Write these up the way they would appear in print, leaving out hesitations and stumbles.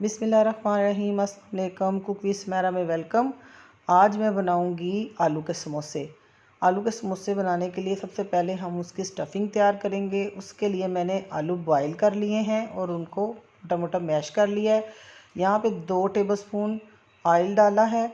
बिस्मिल्लाहिर्रहमानिर्रहीम, अस्सलाम वालेकुम। कुक विद सुमैरा में वेलकम। आज मैं बनाऊंगी आलू के समोसे। आलू के समोसे बनाने के लिए सबसे पहले हम उसकी स्टफ़िंग तैयार करेंगे। उसके लिए मैंने आलू बॉईल कर लिए हैं और उनको मोटा मोटा मैश कर लिया है। यहाँ पे 2 टेबलस्पून ऑयल डाला है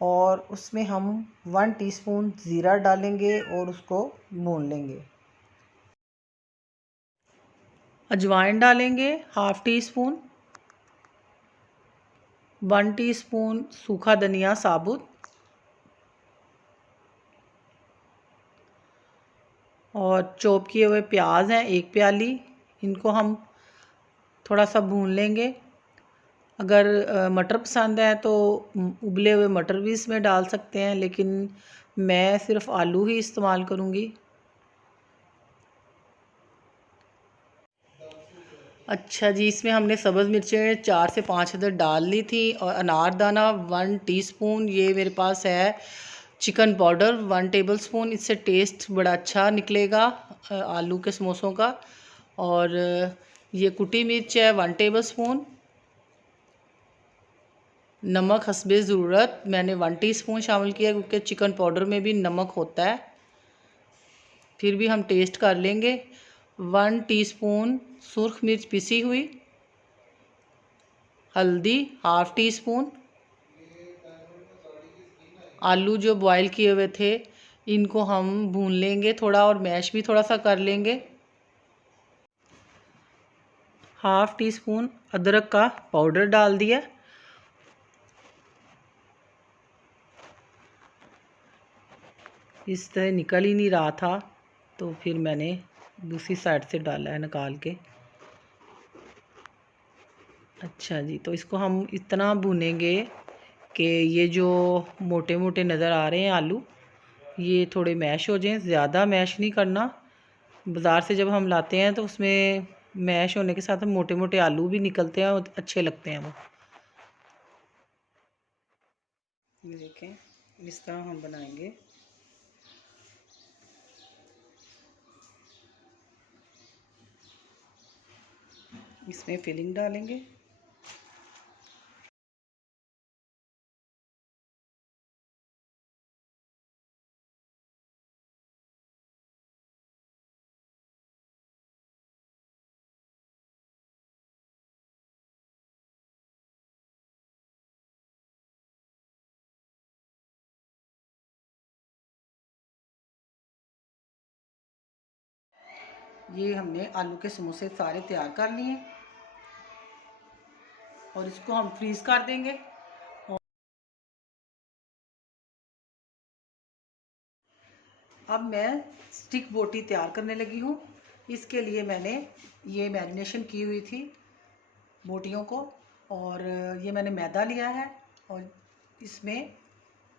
और उसमें हम 1 टीस्पून ज़ीरा डालेंगे और उसको भून लेंगे। अजवाइन डालेंगे हाफ़ टी स्पून, 1 टीस्पून सूखा धनिया साबुत और चॉप किए हुए प्याज हैं 1 प्याली। इनको हम थोड़ा सा भून लेंगे। अगर मटर पसंद है तो उबले हुए मटर भी इसमें डाल सकते हैं, लेकिन मैं सिर्फ आलू ही इस्तेमाल करूँगी। अच्छा जी, इसमें हमने सब्ज़ मिर्चें 4 से 5 अदद डाल ली थी और अनारदाना 1 टीस्पून, ये मेरे पास है चिकन पाउडर 1 टेबलस्पून। इससे टेस्ट बड़ा अच्छा निकलेगा आलू के समोसों का। और ये कुटी मिर्च है 1 टेबलस्पून। नमक हस्बे ज़रूरत मैंने 1 टीस्पून शामिल किया क्योंकि चिकन पाउडर में भी नमक होता है, फिर भी हम टेस्ट कर लेंगे। 1 टीस्पून सुर्ख मिर्च पिसी हुई, हल्दी हाफ़ टी स्पून। आलू जो बॉईल किए हुए थे इनको हम भून लेंगे थोड़ा और मैश भी थोड़ा सा कर लेंगे। हाफ़ टी स्पून अदरक का पाउडर डाल दिया। इस तरह निकल ही नहीं रहा था तो फिर मैंने दूसरी साइड से डाला है निकाल के। अच्छा जी, तो इसको हम इतना भूनेंगे कि ये जो मोटे मोटे नज़र आ रहे हैं आलू, ये थोड़े मैश हो जाएं। ज़्यादा मैश नहीं करना। बाज़ार से जब हम लाते हैं तो उसमें मैश होने के साथ मोटे मोटे आलू भी निकलते हैं और अच्छे लगते हैं वो। ये देखें, इस तरह हम बनाएंगे। इसमें फिलिंग डालेंगे। ये हमने आलू के समोसे सारे तैयार कर लिए और इसको हम फ्रीज़ कर देंगे। अब मैं स्टिक बोटी तैयार करने लगी हूँ। इसके लिए मैंने ये मैरिनेशन की हुई थी बोटियों को, और ये मैंने मैदा लिया है और इसमें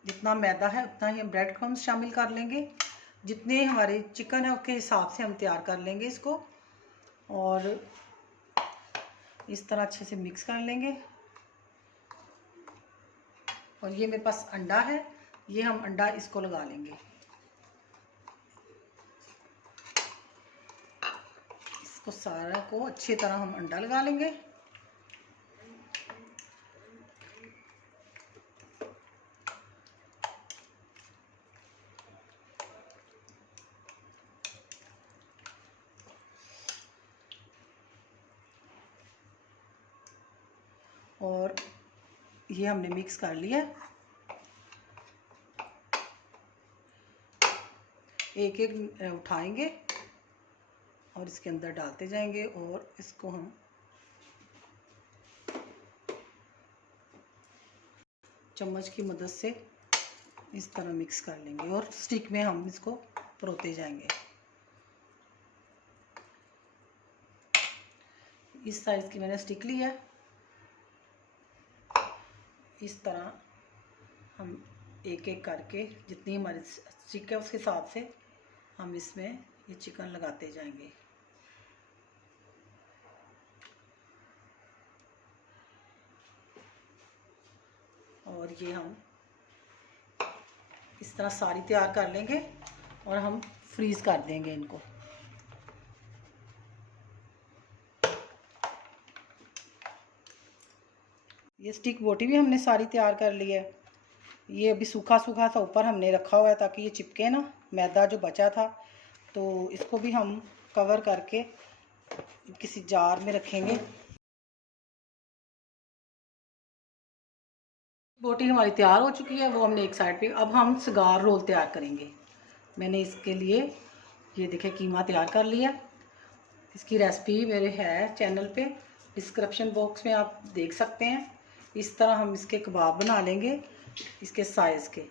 जितना मैदा है उतना ही हम ब्रेड क्रम्स शामिल कर लेंगे। जितने हमारे चिकन है उसके हिसाब से हम तैयार कर लेंगे इसको और इस तरह अच्छे से मिक्स कर लेंगे। और ये मेरे पास अंडा है, ये हम अंडा इसको लगा लेंगे। इसको सारा को अच्छी तरह हम अंडा लगा लेंगे। और ये हमने मिक्स कर लिया। एक एक उठाएंगे और इसके अंदर डालते जाएंगे और इसको हम चम्मच की मदद से इस तरह मिक्स कर लेंगे और स्टिक में हम इसको परोते जाएंगे। इस साइज़ की मैंने स्टिक ली है। इस तरह हम एक एक करके जितनी हमारी स्टिक है उसके हिसाब से हम इसमें ये चिकन लगाते जाएंगे। और ये हम इस तरह सारी तैयार कर लेंगे और हम फ्रीज़ कर देंगे इनको। ये स्टिक बोटी भी हमने सारी तैयार कर ली है। ये अभी सूखा सूखा सा ऊपर हमने रखा हुआ है ताकि ये चिपके ना, मैदा जो बचा था। तो इसको भी हम कवर करके किसी जार में रखेंगे। बोटी हमारी तैयार हो चुकी है, वो हमने एक साइड पे। अब हम सिगार रोल तैयार करेंगे। मैंने इसके लिए ये देखिए कीमा तैयार कर लिया। इसकी रेसिपी मेरे है चैनल पे, डिस्क्रिप्शन बॉक्स में आप देख सकते हैं। इस तरह हम इसके कबाब बना लेंगे, इसके साइज़ के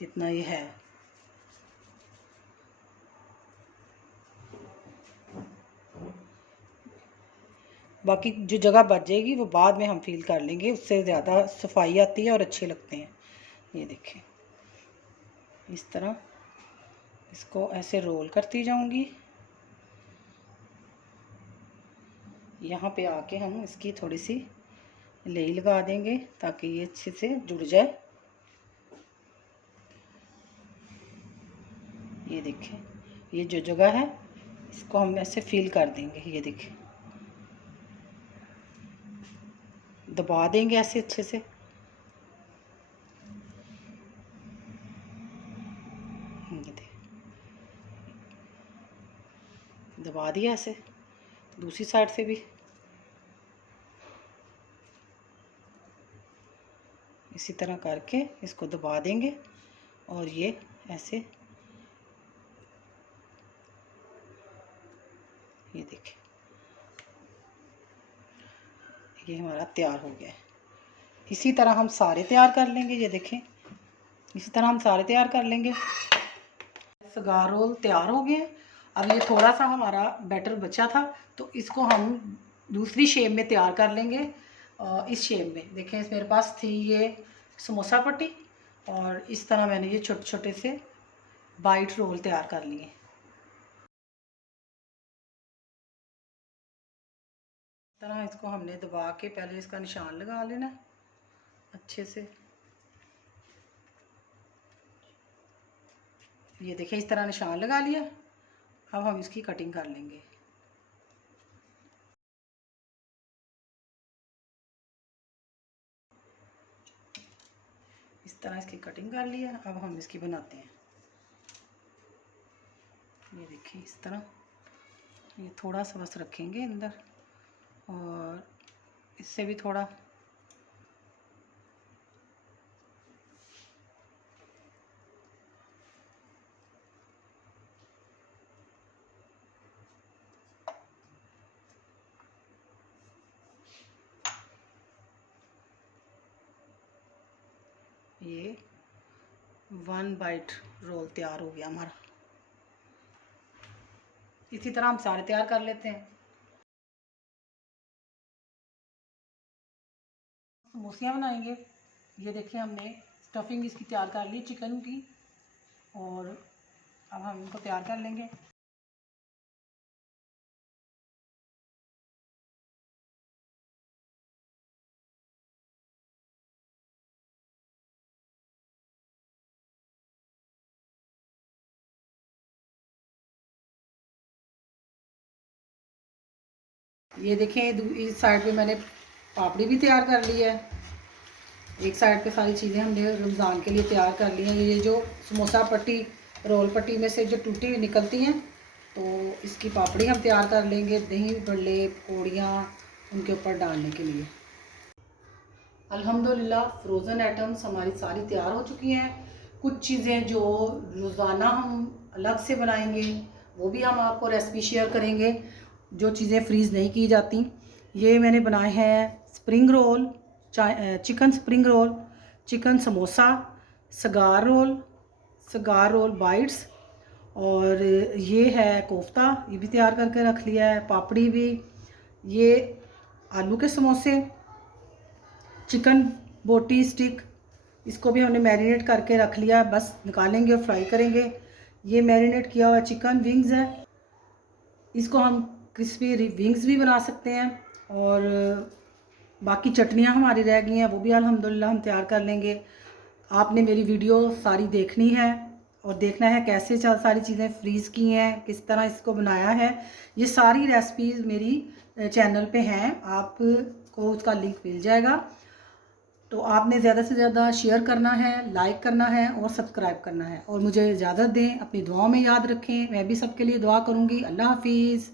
जितना ये है। बाकी जो जगह बच जाएगी वो बाद में हम फील कर लेंगे, उससे ज़्यादा सफाई आती है और अच्छे लगते हैं। ये देखें, इस तरह इसको ऐसे रोल करती जाऊंगी। यहाँ पे आके हम इसकी थोड़ी सी लेई लगा देंगे ताकि ये अच्छे से जुड़ जाए। ये देखें, ये जो जगह है इसको हम ऐसे फील कर देंगे। ये देखें, दबा देंगे ऐसे अच्छे से। दबा दिया ऐसे, दूसरी साइड से भी इसी तरह करके इसको दबा देंगे और ये ऐसे, ये देखिए ये हमारा तैयार हो गया है। इसी तरह हम सारे तैयार कर लेंगे। ये देखें, इसी तरह हम सारे तैयार कर लेंगे। सिगार रोल तैयार हो गए। अब ये थोड़ा सा हमारा बैटर बचा था तो इसको हम दूसरी शेप में तैयार कर लेंगे। इस शेप में देखें, इस मेरे पास थी ये समोसा पट्टी और इस तरह मैंने ये छोटे छोटे से बाइट रोल तैयार कर लिए। इस तरह इसको हमने दबा के पहले इसका निशान लगा लेना अच्छे से। ये देखिए, इस तरह निशान लगा लिया। अब हम इसकी कटिंग कर लेंगे। इस तरह इसकी कटिंग कर लिया। अब हम इसकी बनाते हैं। ये देखिए, इस तरह ये थोड़ा सा बस रखेंगे अंदर और इससे भी थोड़ा। ये 1 बाइट रोल तैयार हो गया हमारा। इसी तरह हम सारे तैयार कर लेते हैं। समोसियाँ बनाएंगे। ये देखिए, हमने स्टफिंग इसकी तैयार कर ली चिकन की और अब हम इनको तैयार कर लेंगे। ये देखें, इस साइड पे मैंने पापड़ी भी तैयार कर ली है। एक साइड पे सारी चीज़ें हमने रमज़ान के लिए तैयार कर ली हैं। ये जो समोसा पट्टी, रोल पट्टी में से जो टूटी हुई निकलती हैं तो इसकी पापड़ी हम तैयार कर लेंगे। दही बल्ले पकौड़ियाँ उनके ऊपर डालने के लिए। अल्हम्दुलिल्लाह फ्रोज़न आइटम्स हमारी सारी तैयार हो चुकी हैं। कुछ चीज़ें जो रोज़ाना हम अलग से बनाएंगे वो भी हम आपको रेसिपी शेयर करेंगे, जो चीज़ें फ्रीज़ नहीं की जाती। ये मैंने बनाए हैं spring roll, chicken spring roll, chicken samosa, cigar roll bites, और ये है कोफ्ता, ये भी तैयार करके रख लिया है। पापड़ी भी, ये आलू के समोसे, चिकन बोटी स्टिक, इसको भी हमने मैरिनेट करके रख लिया, बस निकालेंगे और फ्राई करेंगे। ये मैरिनेट किया हुआ चिकन विंग्स है, इसको हम क्रिस्पी विंग्स भी बना सकते हैं। और बाकी चटनियाँ हमारी रह गई हैं, वो भी अल्हम्दुलिल्लाह हम तैयार कर लेंगे। आपने मेरी वीडियो सारी देखनी है और देखना है कैसे सारी चीज़ें फ्रीज़ की हैं, किस तरह इसको बनाया है। ये सारी रेसिपीज़ मेरी चैनल पे हैं, आपको उसका लिंक मिल जाएगा। तो आपने ज़्यादा से ज़्यादा शेयर करना है, लाइक करना है और सब्सक्राइब करना है, और मुझे इजाज़त दें। अपनी दुआओं में याद रखें। मैं भी सबके लिए दुआ करूँगी। अल्लाह हाफिज़।